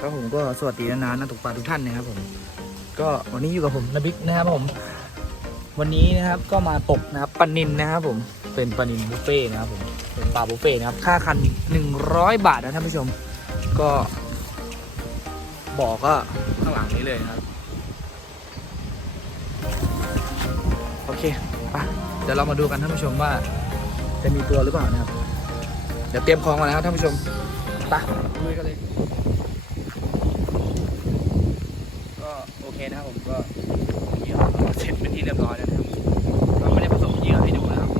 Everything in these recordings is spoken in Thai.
ครับผมก็สวัสดีนานานักตกปลาทุกท่านนะครับผม ก็วันนี้อยู่กับผมนบิ๊กนะครับผม วันนี้นะครับก็มาตกนะครับปลานินนะครับผมเป็นปลานินบุฟเฟ่นะครับผมเป็นปลาบุฟเฟ่นะครับค่าคัน 100 บาทนะท่านผู้ชม ก็บอกก็ข้างหลังนี้เลยนะครับ โอเคไปเดี๋ยวเรามาดูกันท่านผู้ชมว่า จะมีตัวหรือเปล่านะครับ เดี๋ยวเตรียมของมาแล้วท่านผู้ชมไปลุยกันเลย ก็โอเค นะครับผมก็เหยื่อก็เสร็จเป็นที่เรียบร้อยแล้วนะครับเราไม่ได้ผสมเหยื่อให้ดูนะครับ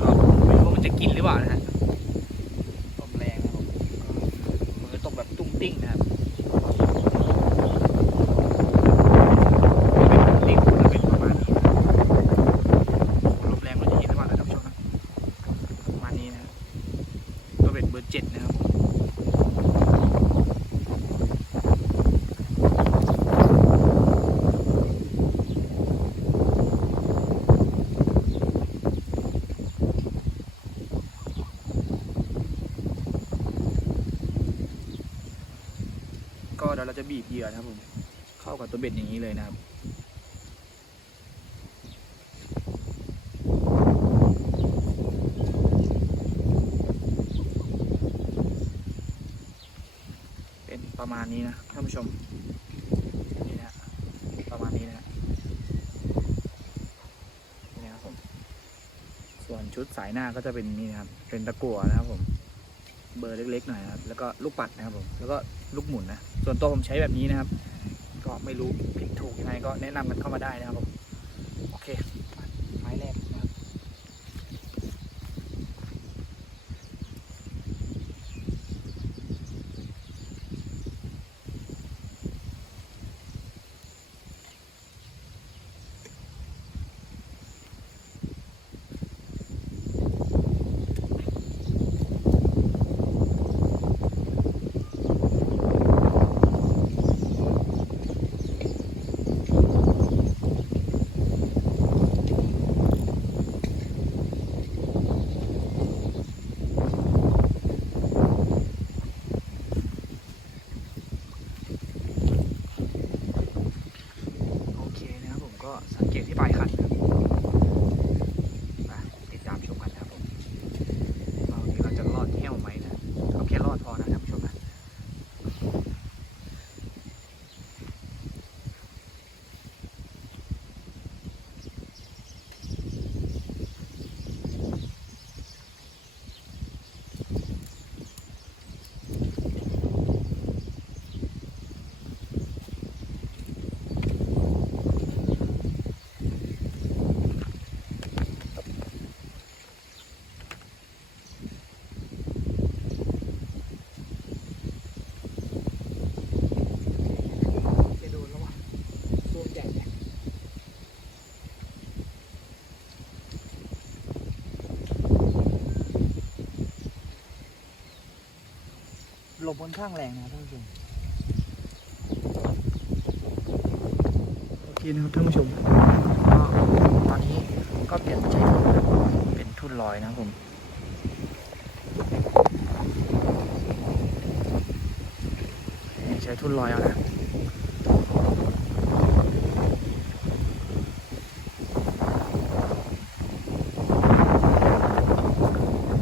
ก็ไม่รู้ว่ามันจะกินหรือเปล่านะฮะลมแรงนะครับผมมือตกแบบตุ้งติ้งนะครับติ้งมันเป็นประมาณนี้ลมแรงมันจะกินหรือเปล่านะท่านผู้ชมนะประมาณนี้นะครับก็เป็นเบอร์เจ็ดนะครับ ก็เดี๋ยวเราจะ บีบเหยื่อนะครับผมเข้ากับตัวเบ็ดอย่างนี้เลยนะครับเป็นประมาณนี้นะท่านผู้ชมนี่นะประมาณนี้นะฮะนี่นะครับผมส่วนชุดสายหน้าก็จะเป็นนี่นะครับเป็นตะกั่วนะครับผมเบอร์เล็กๆหน่อยนะครับแล้วก็ลูกปัดนะครับผมแล้วก็ลูกหมุนนะ ส่วนตัวผมใช้แบบนี้นะครับ ก็ไม่รู้ผิดถูกยังไงก็แนะนำกันเข้ามาได้นะครับผมโอเค ไม้แรกนะครับ โอเคนะครับผมก็ สังเกตที่ปลายขันครับอะติดตามชมกันนะครับผมว่าวันนี้เราจะรอดแห้วไหมนะเอาแค่รอดพอนะท่านผู้ชมนะ จะโดนแล้ววะตัวใหญ่เนี่ย บนข้างแรงนะท่านผู้ชมโอเคนะครับท่านผู้ชมก็ตอนนี้ก็เปลี่ยนใจทุนนเป็นทุนลอยนะครับผมใช้ทุนลอยเอานะ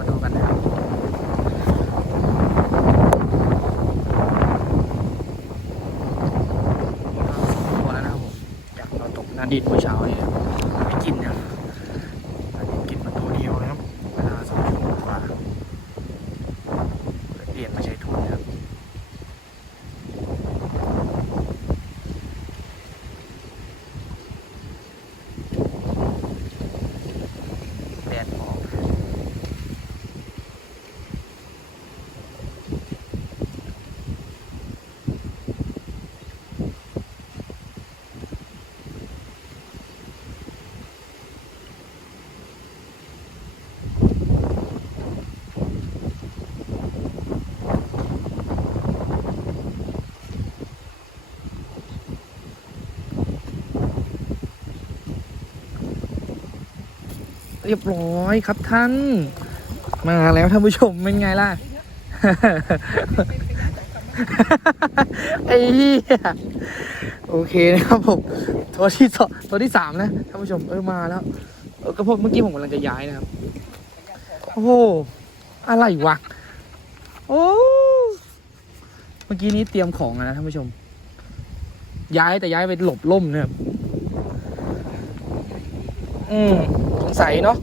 าดูกันนะครับตัวแล้วนะครับผมจากเราตกหนา ดินเมื่อเช้าเนี่ยไม่กินนะนาดินกินมาตัวเดียวนะครับ เวลาสองชั่วโมงกว่าเลยเปลี่ยนมาใช้ทุนนะครับ แดดออก เรียบร้อยครับท่าน มาแล้วท่านผู้ชมเป็นไงล่ะ ไอ้เหี้ยโอเคนะครับผมตัวที่สองตัวที่สามนะท่านผู้ชมเออมาแล้วเออก็พวกเมื่อกี้ผมกำลังจะย้ายนะครับ โอ้โหอะไรวะโอ้เมื่อกี้นี้เตรียมของนะท่านผู้ชม ย้ายแต่ย้ายไปหลบล่มนะครับอืม งสัยเนาะ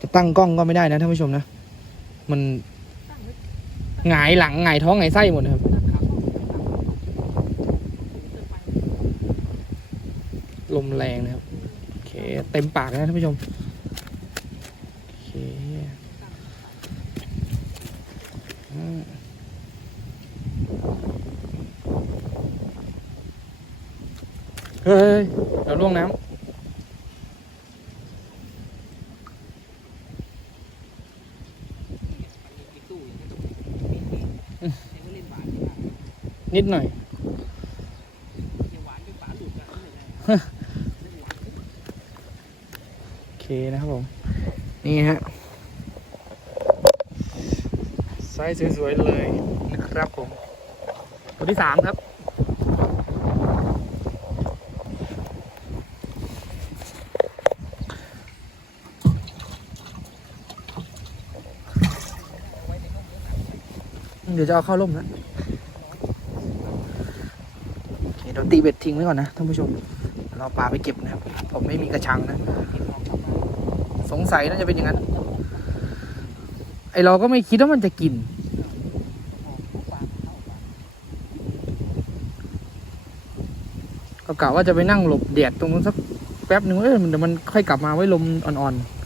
จะตั้งกล้องก็ไม่ได้นะท่านผู้ชมนะ มันหงายหลังหงายท้องหงายไส้หมดครับ ลมแรงนะครับ โอเค เต็มปากนะท่านผู้ชม เฮ้ยเดี๋ยวล่วงน้ำนิดหน่อยโอเคนะครับผม นี่ฮะไซส์สวยๆเลยนะครับผม ตัวที่สามครับเดี๋ยวจะเอาเข้าร่มแล้วโอเคเดี๋ยวตีเบ็ดทิ้งไว้ก่อนนะท่านผู้ชมเดี๋ยวเราปลาไปเก็บนะครับ ผมไม่มีกระชังนะ สงสัยน่าจะเป็นอย่างนั้น ไอเราก็ไม่คิดว่ามันจะกิน ก็กะว่าจะไปนั่งหลบแดดตรงนู้นสักแป๊บหนึ่งเออมันเดี๋ยวมันค่อยกลับมาไว้ลมอ่อนๆ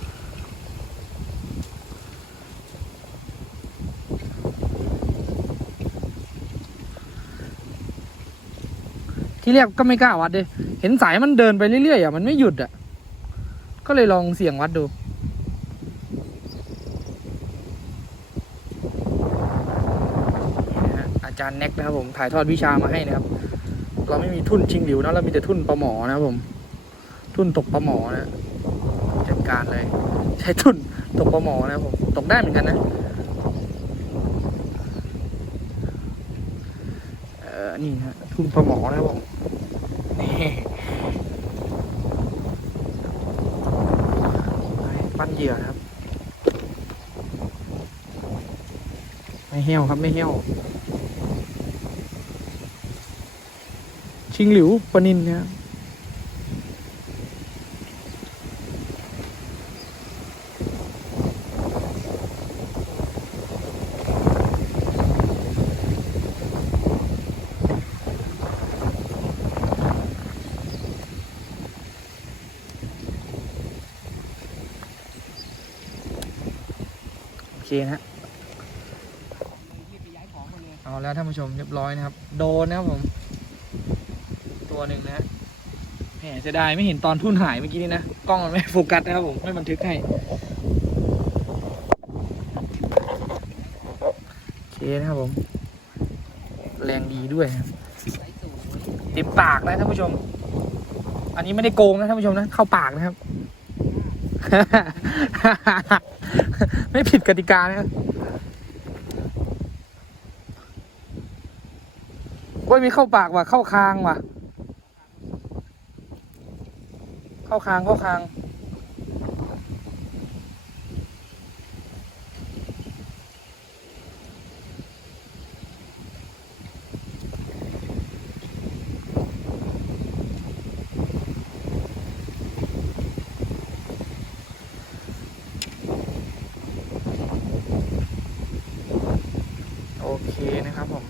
ที่แรกก็ไม่กล้าวัดเลยเห็นสายมันเดินไปเรื่อยๆอะ มันไม่หยุดอะ ก็เลยลองเสี่ยงวัดดู อาจารย์แน็กนะครับผมถ่ายทอดวิชามาให้นะครับ เราไม่มีทุ่นชิงหลิวนะเรามีแต่ทุ่นปลาหมอนะครับผม ทุ่นตกปลาหมอนะจัดการเลย ใช้ทุ่นตกปลาหมอนะครับผมตกได้เหมือนกันนะนี่ฮะทุ่นปลาหมอนะครับผมนี่ปั้น เหยื่อครับ ไม่เหี้ยวครับไม่เหี้ยวชิงหลิวปนินนะครับโอเคนะฮะ เอาแล้วท่านผู้ชมเรียบร้อยนะครับ โดนนะครับผม ตัวหนึ่งนะแหมเสียดายไม่เห็นตอนทุ่นหายเมื่อกี้นี่นะกล้องมันไม่โฟกัสนะครับผมไม่บันทึกให้โอเคนะครับผม แรงดีด้วยครับเต็มปากนะท่านผู้ชม อันนี้ไม่ได้โกงนะท่านผู้ชมนะเข้าปากนะครับ ไม่ผิดกติกานะครับ อ้ยมีเข้าปากว่ะเข้าคางว่ะ เข้าคางเข้าคาง โอเคนะครับผม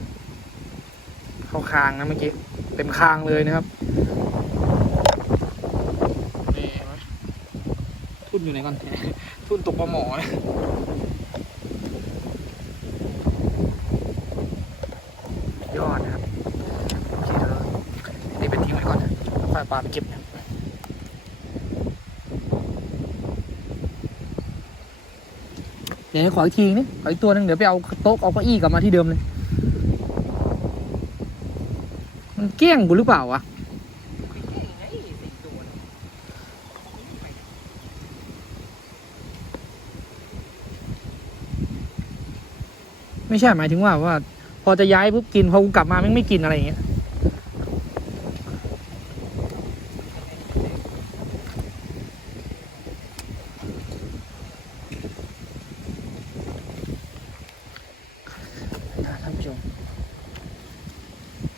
เข้า คางนะเมื่อกี้ เต็มคางเลยนะครับนี่ทุ่นอยู่ไหนก่อนทุ่นตกปลาหมอนะยอดนะครับโอเคเดี๋ยวเราตีเป็นทิ้งไว้ก่อนนะแล้าปลาไปเก็บนะเดี๋ยวขออีกทีนี่ขออีกตัวหนึงเดี๋ยวไปเอาโต๊ะเอาเก้าอี้กลับมาที่เดิมเลย มันเกี้ยงกูหรือเปล่าวะไม่ใช่หมายถึงว่าว่า พอจะย้ายปุ๊บกินพอกูกลับมาแม่ไม่กินอะไรอย่างเงี้ย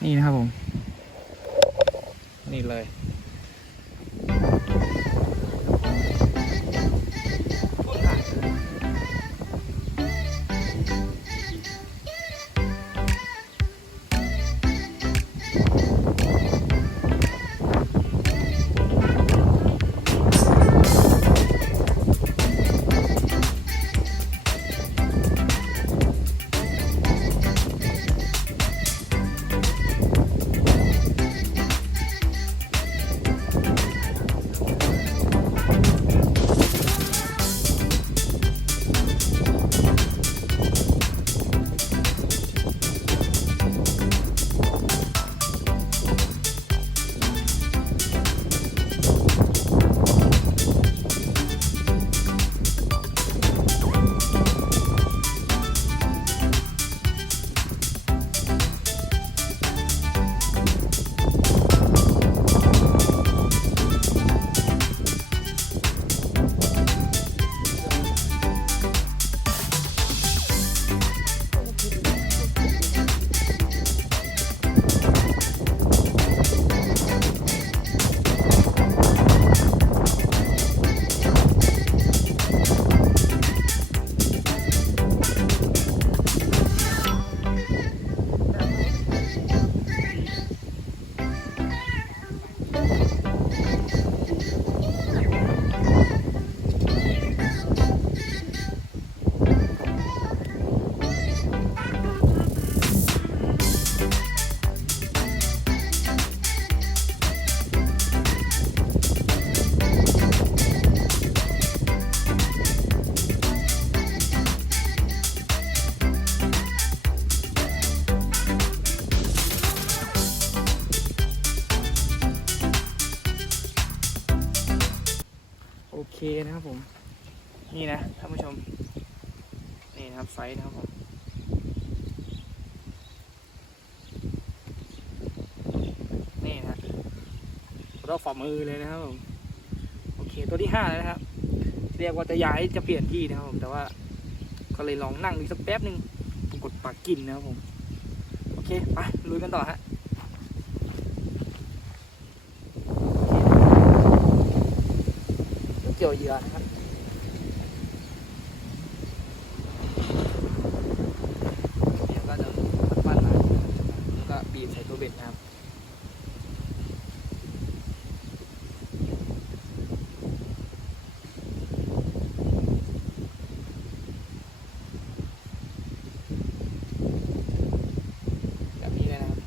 นี่นะครับผม เลย นะครับผม นี่นะท่านผู้ชม นี่นะครับไซส์นะครับผมนี่นะเราฝ่ามือเลยนะครับผมโอเคตัวที่ห้าแล้วนะครับ เรียกว่าจะย้ายจะเปลี่ยนที่นะครับผมแต่ว่าก็เลยลองนั่งดูสักแป๊บหนึ่งกฏปากกินนะครับผม โอเคไปลุยกันต่อฮะ เกี่ยวเหยื่อนะครับเดี๋ยวก็จะปั้นมาแล้วก็บีบใส่ตัวเบ็ดนะครับ แบบนี้เลยนะครับ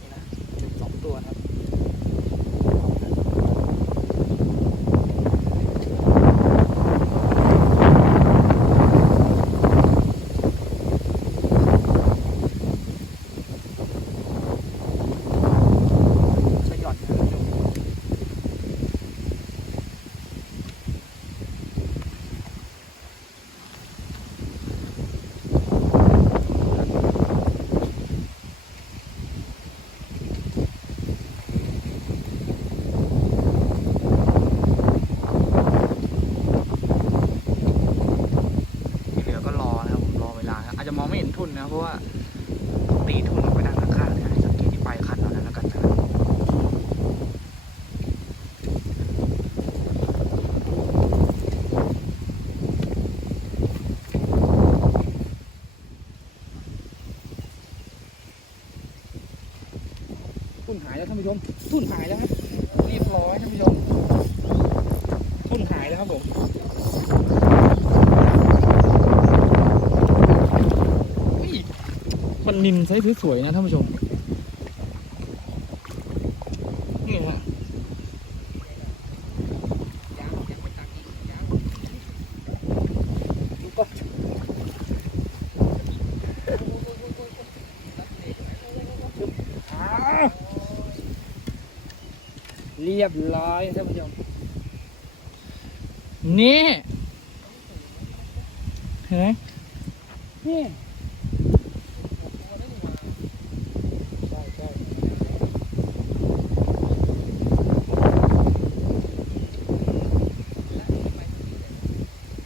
นี่นะจุดสองตัวนะครับ ใช้หย่อนนะครับท่านผู้ชมที่เหลือก็รอนะครับผมรอเวลานะอาจจะมองไม่เห็นทุนนะเพราะว่าตีทุนออกไปด้านข้างๆเนี่ยให้สังเกตที่ปลายคันเราแล้วกันนะครับ ทุ่นหายแล้วท่านผู้ชม ทุ่นหายแล้วครับเรียบร้อยท่านผู้ชม ทุ่นหายแล้วครับผม อุ้ยมั นนินไซส์สวยๆนะท่านผู้ชมนนี่ฮะยังยังไม่ตักอีกยังดูก่อนอ้าวเรียบร้อยท่านผู้ชมนี่เห็นไหมนี่ใช่ใช่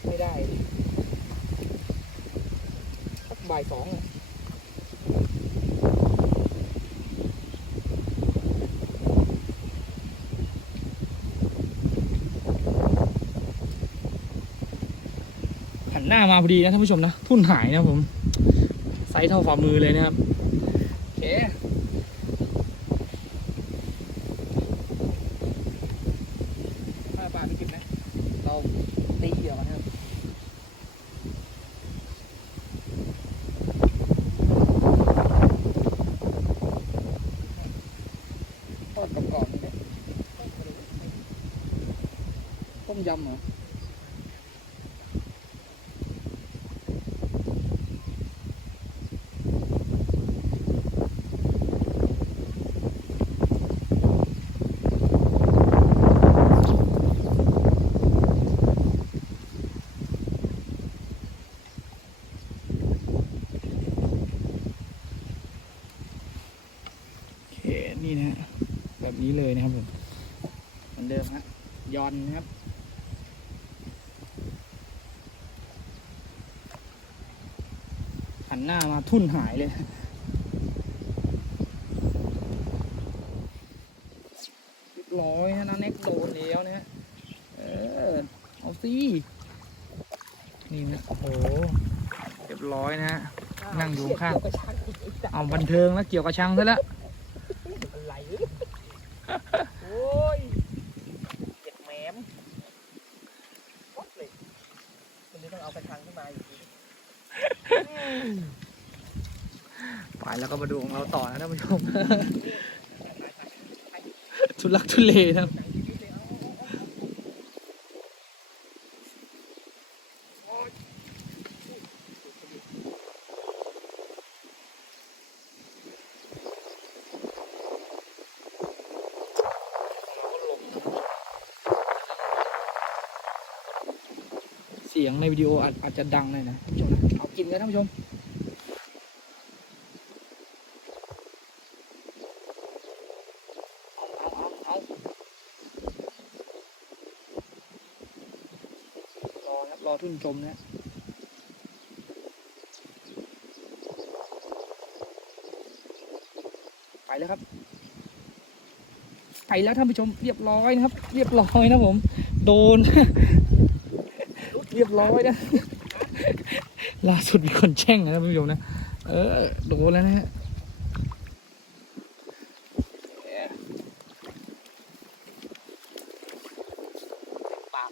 ไม่ได้ดิสัก บ่ายสองหันหน้ามาพอดีนะท่านผู้ชมนะ ทุ่นหายนะผม ไซส์เท่าฝ่ามือเลยนะครับ โอเค ถ้าปลาไม่กินนะเราตีเหยื่อมันครับ ทอดกรอบๆนี่แหละ ต้มยำเหรอ โอเค นี่นะฮะ แบบนี้เลยนะครับผม เหมือนเดิมฮะยอนนะครับ หันหน้ามา ทุ่นหายเลยเรียบร้อยนะน้าเน็กโดนแล้วนะฮะเออเอาสินี่นะโอ้โหเรียบร้อยนะฮะนั่งอยู่ข้างเกี่ยวกับช่างอีกไอ้สัตว์เอาบันเทิงแล้วเกี่ยวกับชังซะแล้วอะไรโอ้ยเจ็บแหมมวัดเลยมันเลยต้องเอากระชังขึ้นมาอีกที ไปแล้วก็มาดูของเราต่อนะท่านผู้ชม ทุลักทุเลนะครับเสียงในวิดีโออาจอาจจะดังหน่อยนะท่านผู้ชมเอากินกันท่านผู้ชม เอาเอาเอาเอารอ ครับรอทุ่นจมนะไปแล้วครับ ไปแล้วท่านผู้ชมเรียบร้อยนะครับ เรียบร้อยนะผม โดน เรียบร้อยนะล่าสุดมีคนแช่งนะท่านผู้ชมนะ เออ โดนแล้วนะฮะ ปาก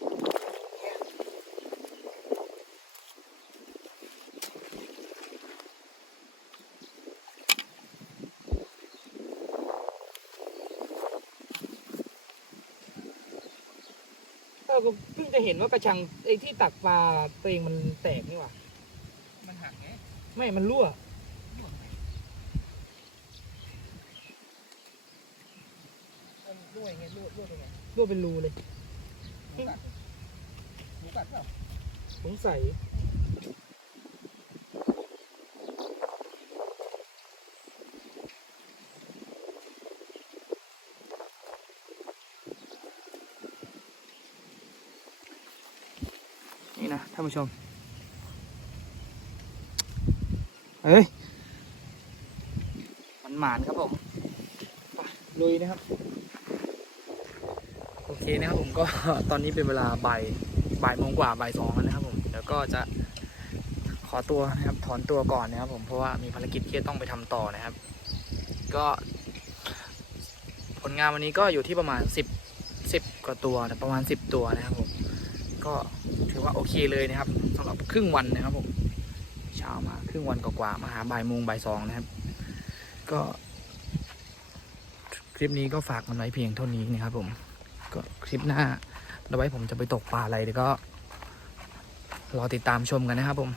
เออก็เพิ่งจะเห็น ว่ากระชังไอ้ที่ตักปลาตัวเองมันแตกนี่หว่ามันหักไงไม่มันรั่วมันรั่วยังไงรั่วรั่วเป็นไงรั่วเป็นรูเลยหมูกัดหมูกัดเปล่าสงสัยนี่นะท่าน ผู้ชม เฮ้ย มันหมานครับผมลุยนะครับ โอเคนะครับผมก็ตอนนี้เป็นเวลาบ่ายบ่ายโมงกว่าบ่ายสองแล้วนะครับผมแล้วก็จะขอตัวนะครับถอนตัวก่อนนะครับผมเพราะว่ามีภารกิจที่ต้องไปทำต่อนะครับ ก็ ผลงานวันนี้ก็อยู่ที่ประมาณสิบสิบกว่าตัวนะประมาณสิบตัวนะครับผมก็ ว่าโอเคเลยนะครับสำหรับครึ่งวันนะครับผมเช้ามาครึ่งวันกว่าๆมาหาบ่ายโมงบ่ายสองนะครับ ก็คลิปนี้ก็ฝากมันไว้เพียงเท่านี้นะครับ ผม ก็คลิปหน้าเราไว้ผมจะไปตกปลาอะไรเดี๋ยวก็รอติดตามชมกันนะครับ ผม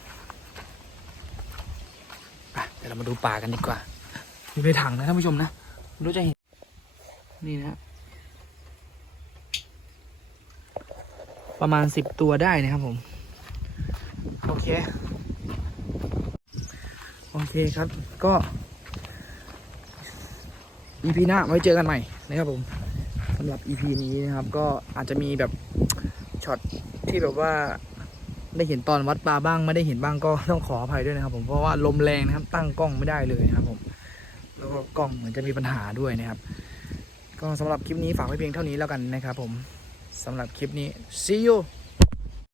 เดี๋ยวเรามาดูปลากันดีกว่าอยู่ในถังนะท่านผู้ชมนะรู้จะเห็นนี่นะฮะ ประมาณสิบตัวได้นะครับผม โอเค โอเคครับก็ EP หน้าไว้เจอกันใหม่นะครับผมสำหรับ EP นี้นะครับ ก็อาจจะมีแบบช็อตที่แบบว่าได้เห็นตอนวัดปลาบ้างไม่ได้เห็นบ้างก็ต้องขออภัยด้วยนะครับ ผมเพราะว่าลมแรงนะครับ ตั้งกล้องไม่ได้เลยนะครับผม แล้วก็กล้องเหมือนจะมีปัญหาด้วยนะครับ ก็สำหรับคลิปนี้ฝากไว้เพียงเท่านี้แล้วกันนะครับผม สำหรับคลิปนี้ see you